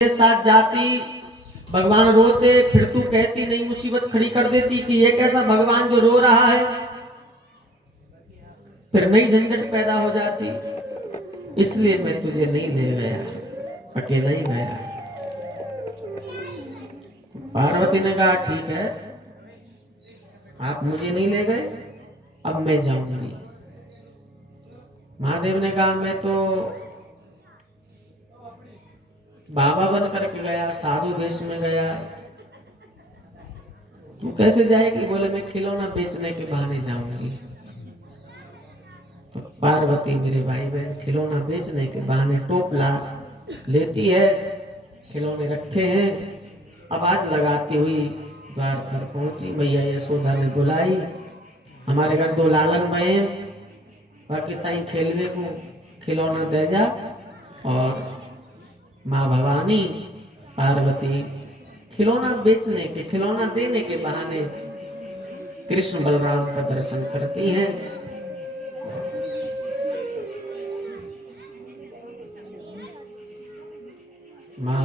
के साथ जाती, भगवान रोते, फिर तू कहती नई मुसीबत खड़ी कर देती कि ये कैसा भगवान जो रो रहा है, फिर नई झंझट पैदा हो जाती। इसलिए मैं तुझे नहीं ले गया, अकेला ही गया। पार्वती ने कहा ठीक है, आप मुझे नहीं ले गए, अब मैं जाऊंगी। महादेव ने कहा मैं तो बाबा बन करके गया, साधु देश में गया, तू कैसे जाएगी? बोले मैं खिलौना बेचने के बहाने जाऊंगी। तो पार्वती मेरे भाई बहन खिलौना बेचने के बहाने टोपला लेती है, खिलौने रखे हैं, आवाज लगाती हुई द्वार पर पहुंची। मैया यशोदा ने बुलाई, हमारे घर दो लालन बहन बाकी ताई खेलने को खिलौना दे जा। और माँ भवानी पार्वती खिलौना बेचने के, खिलौना देने के बहाने कृष्ण बलराम का दर्शन करती हैं। माँ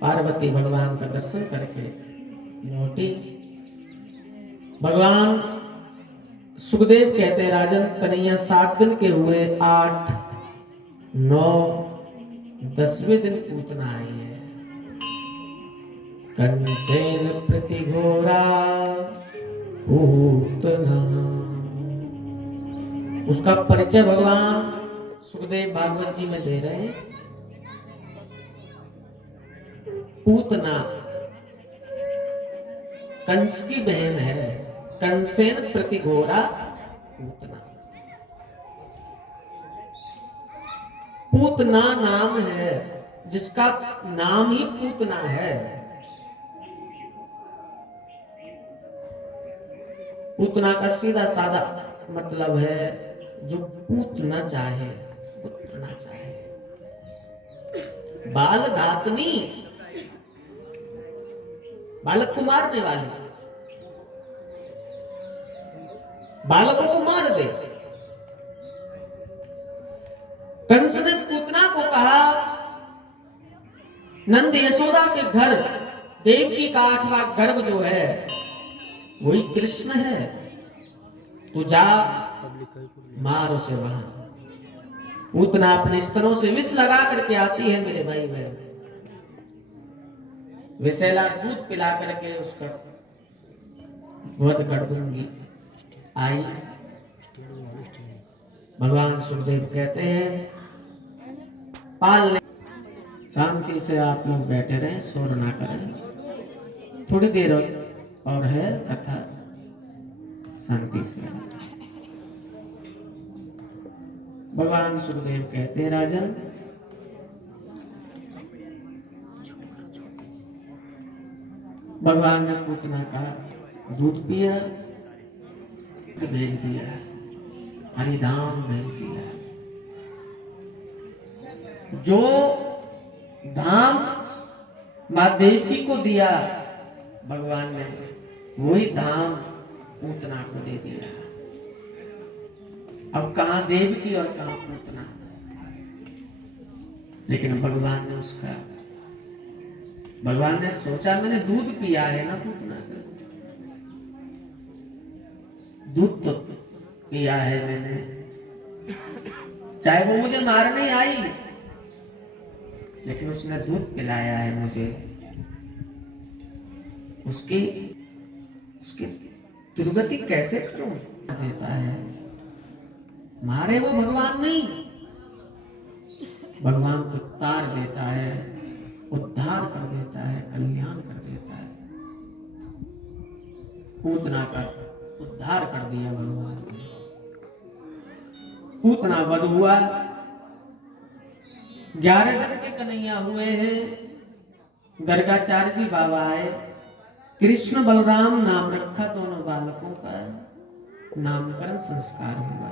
पार्वती भगवान का दर्शन करके लौटी। भगवान सुखदेव कहते हैं राजन कन्हैया 7 दिन के हुए, 8, 9, 10वें दिन पूतना आई है। कंसेन प्रति घोरा पूतना, उसका परिचय भगवान सुखदेव भागवत जी में दे रहे हैं। पूतना कंस की बहन है, कंसेन प्रति घोरा पूतना। पूतना नाम है जिसका नाम ही पूतना है। पूतना का सीधा साधा मतलब है जो पूत न चाहे, पुत्र न चाहे। बाल घातनी, बालक को मारने वाली, बालकों को मार दे। कंस ने पूतना को कहा नंद यशोदा के घर देवकी का 8वां गर्भ जो है वही कृष्ण है, तू जा मार उसे वहां। पूतना अपने स्तनों से विष लगा करके आती है मेरे भाई बहन, विषैला दूध पिला करके उसका वध कर दूंगी। आई भगवान सुखदेव कहते हैं पाल ले, शांति से आप लोग बैठे रहें, शोर ना करें, थोड़ी देर और है कथा, शांति से। भगवान सुखदेव कहते हैं राजन भगवान ने पूतना का दूध पिया, भेज दिया, हरिधाम भेज दिया। जो धाम मां देवकी को दिया भगवान ने, वही धाम पूतना को दे दिया। अब कहां देवकी और कहां पूतना, लेकिन भगवान ने उसका, भगवान ने सोचा मैंने दूध पिया है ना पूतना का, दूध तो पिया है मैंने, चाहे वो मुझे मारने आई लेकिन उसने दूध पिलाया है मुझे, उसकी उसकी दुर्गति कैसे करूं? देता है, मारे वो भगवान नहीं, भगवान तो तार देता है, उद्धार कर देता है, कल्याण कर देता है। पूतना का उद्धार कर दिया भगवान। पूतना वध हुआ, 11 दिन के कन्हैया हुए हैं। गर्गाचार्य जी बाबा आए, कृष्ण बलराम नाम रखा, दोनों बालकों का नामकरण संस्कार हुआ।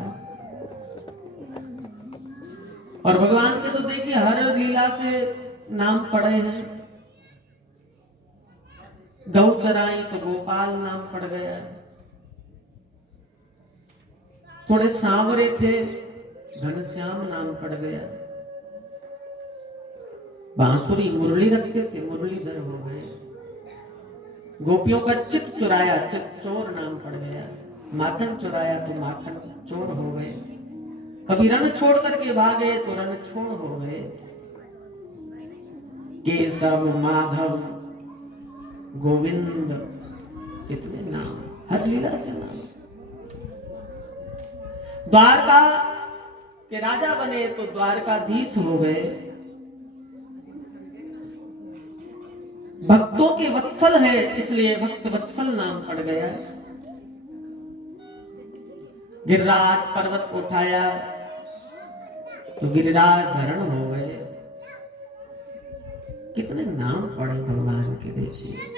और भगवान के तो देखिए हर लीला से नाम पड़े हैं, गौ चराई तो गोपाल नाम पड़ गया, थोड़े सांवरे थे घनश्याम नाम पड़ गया, बांसुरी मुरली रखते थे, मुरलीधर हो गए। गोपियों का चित चुराया, चित चोर नाम पड़ गया। माखन चुराया तो माखन चोर हो गए। कभी रण छोड़ करके भागे तो रण छोड़ हो गए। केशव माधव गोविंद कितने नाम, हर लीला से नाम। द्वारका के राजा बने तो द्वारकाधीश हो गए। भक्तों के वत्सल है इसलिए भक्त वत्सल नाम पड़ गया। गिरिराज पर्वत उठाया तो गिरिराज धरण हो गए। कितने नाम पड़े भगवान के, देखिए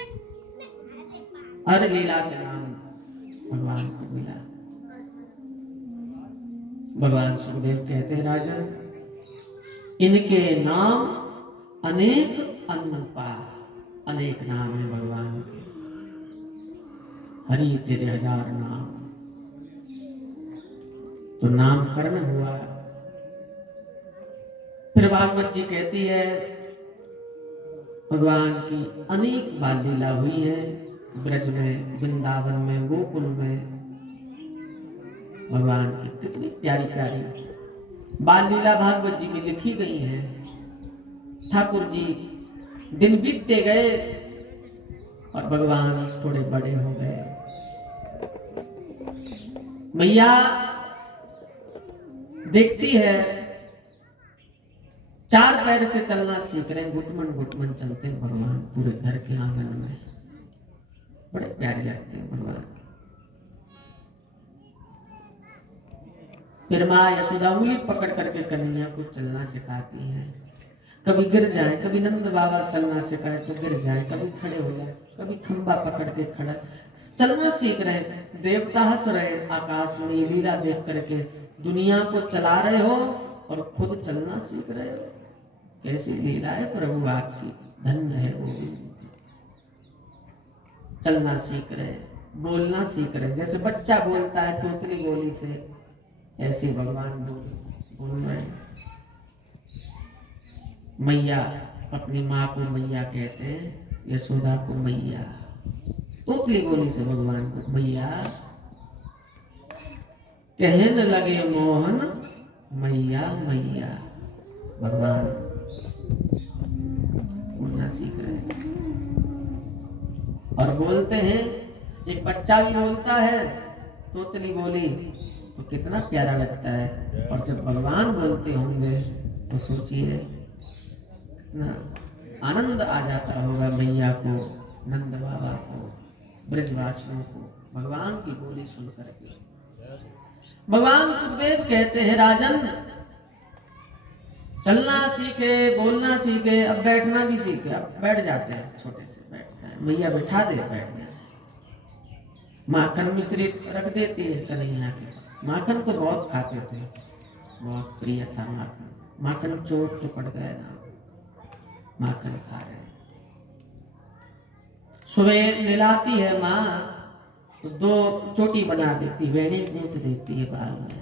हर लीला से नाम भगवान को मिला। भगवान सुखदेव कहते हैं राजन, इनके नाम अनेक अनुपा, अनेक नाम है भगवान के। हरि तेरे हजार नाम, तो नामकरण हुआ। फिर भागवत जी कहती है भगवान की अनेक बाल लीला हुई है, ब्रज में, वृंदावन में, गोकुल में। भगवान की कितनी प्यारी प्यारी बाल लीला भागवत जी में लिखी गई है। ठाकुर जी दिन बीतते गए और भगवान थोड़े बड़े हो गए। मैया देखती है, चार पैर से चलना सीख रहे हैं, घुटमन घुटमन चलते हैं भगवान पूरे घर के आंगन में, बड़े प्यारे लगते हैं भगवान। फिर माँ यशोदा उंगली पकड़ करके कन्हैया को चलना सिखाती है। कभी गिर जाए, कभी नंद बाबा चलना सिखाए तो गिर जाए, कभी खड़े हो जाए, कभी खंबा पकड़ के खड़ा, चलना सीख रहे। देवता हंस रहे आकाश में लीला देख करके, दुनिया को चला रहे हो और खुद चलना सीख रहे हो। कैसी लीला है प्रभु आपकी, धन्य है वो। चलना सीख रहे, बोलना सीख रहे, जैसे बच्चा बोलता है तोतली बोली से, ऐसे भगवान बोल रहे हैं। मैया, अपनी माँ को मैया कहते हैं, यशोदा को मैया, तोतली बोली से भगवान को मैया। कहने लगे मोहन मैया मैया, भगवान बोलना सीख रहे हैं। और बोलते हैं, एक बच्चा भी बोलता है तोतली बोली तो कितना प्यारा लगता है, और जब भगवान बोलते होंगे तो सोचिए कितना आनंद आ जाता होगा मैया को, नंद बाबा को, ब्रजवासियों को, भगवान की बोली सुन करके। भगवान सुखदेव कहते हैं राजन, चलना सीखे, बोलना सीखे, अब बैठना भी सीखे। अब बैठ जाते हैं, छोटे से बैठते हैं, मैया बिठा दे, बैठ जाए। माखन मिश्री रख देती है कन्हैया के। माखन तो बहुत खाते थे, बहुत प्रिय था माखन। माखन चोट तो पड़ गया ना, माखन खा रहे। सुबह नहलाती है माँ तो 2 चोटी बना देती, वेणी गूंथ देती है बाल में,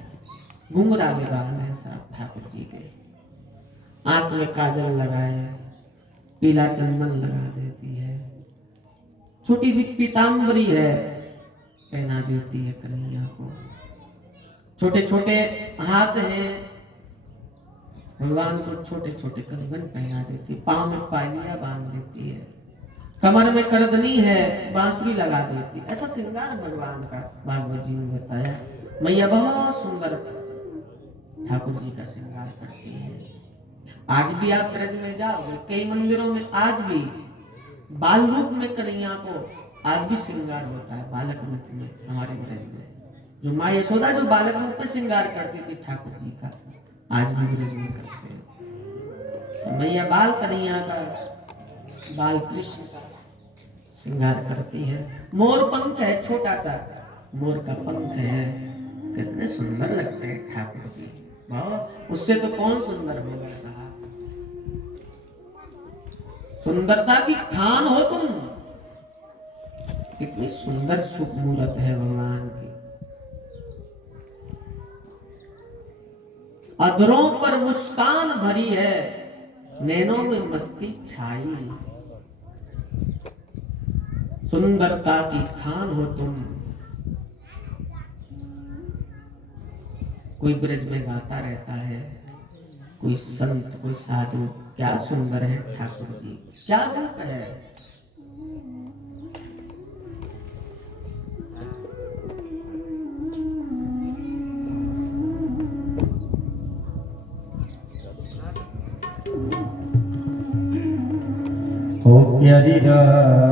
घुंघरा के बाल में साहब ठाकुर जी के। आंख में काजल लगाए, पीला चंदन लगा देती है, छोटी सी पीताम्बरी है पहना देती है कन्हैया को। छोटे छोटे हाथ हैं, भगवान को छोटे छोटे कंगन पहना देती है, पांव में पायलिया बांध देती है, कमर में करदनी है, बांसुरी लगा देती। ऐसा श्रृंगार भगवान का भागवत जी ने बताया। मैया बहुत सुंदर ठाकुर जी का श्रृंगार करती है। आज भी आप ब्रज में जाओगे, कई मंदिरों में आज भी बाल रूप में कन्हैया को आज भी श्रृंगार होता है, बालक रूप में। हमारे ब्रज में जो माँ यशोदा जो बालक रूप में श्रृंगार करती थी ठाकुर जी का, आज भी ब्रज में करते हैं। तो मैया बाल कन्हैया का, बाल कृष्ण का श्रृंगार करती है। मोर पंख है, छोटा सा मोर का पंख है, कितने सुंदर लगते हैं ठाकुर जी, बहुत। उससे तो कौन सुंदर होगा साहब, सुंदरता की खान हो तुम। कितनी सुंदर सुख मूर्त है भगवान की। अधरों पर मुस्कान भरी है, नैनों में मस्ती छाई, सुंदरता की खान हो तुम। कोई ब्रज में गाता रहता है, कोई संत, कोई साधु, क्या सुंदर है ठाकुर जी, क्या रूप है। हो प्यारी